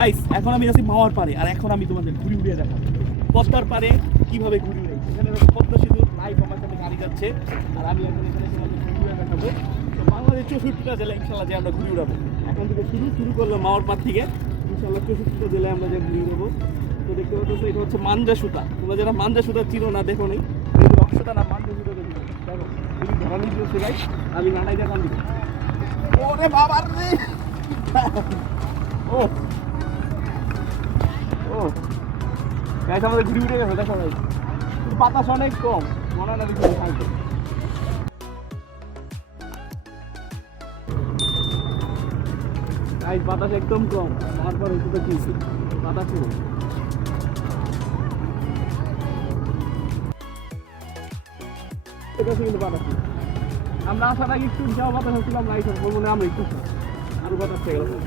Guys এখন আমি আছি মাওয়ার পারে, আর এখন আমি তোমাদের ঘুরি উড়িয়ে দেখাবো পদ্মার পারে কিভাবে ঘুরি উড়াই। এখানে পদ্মা সেতুর লাইভ আমার সাথে গাড়ি যাচ্ছে, আর আমি এখন এখানে তোমাদের ঘুরি উড়িয়ে দেখাবো। তো বাংলাদেশ 64টা জেলা ইনশাল্লাহ যে আমরা ঘুরি উড়াবো। এখন থেকে শুরু করলাম মাওয়ার পার থেকে, ইনশাল্লাহ 64টা জেলায় আমরা যে ঘুরি উড়াবো। তো দেখতে পাচ্ছ এটা হচ্ছে মাঞ্জা সুতা। তোমরা যারা মাঞ্জা সুতা চিনো না দেখো নেই, অক্ষতা না মাঞ্জা সুতা দেখো দেখো যদি ধরা নিয়ে চলছে গাই, আমি নানাই দেখান দিব। ওরে বাবা রে ও ও গাইস আমাদের ঘুরি উড়ে গেছে দেখো ভাই, বাতাস অনেক কম, মনে না দেখি খাইতে। গাইস বাতাস একদম কম, তারপর হচ্ছে তো কি বাতাস কম। এটা কিন্তু বাতাস আমরা আসার আগে একটু যাওয়া বাতাস হচ্ছিলাম, লাইট বলবো না আমরা একটু আরো বাতাস পেয়ে গেলাম।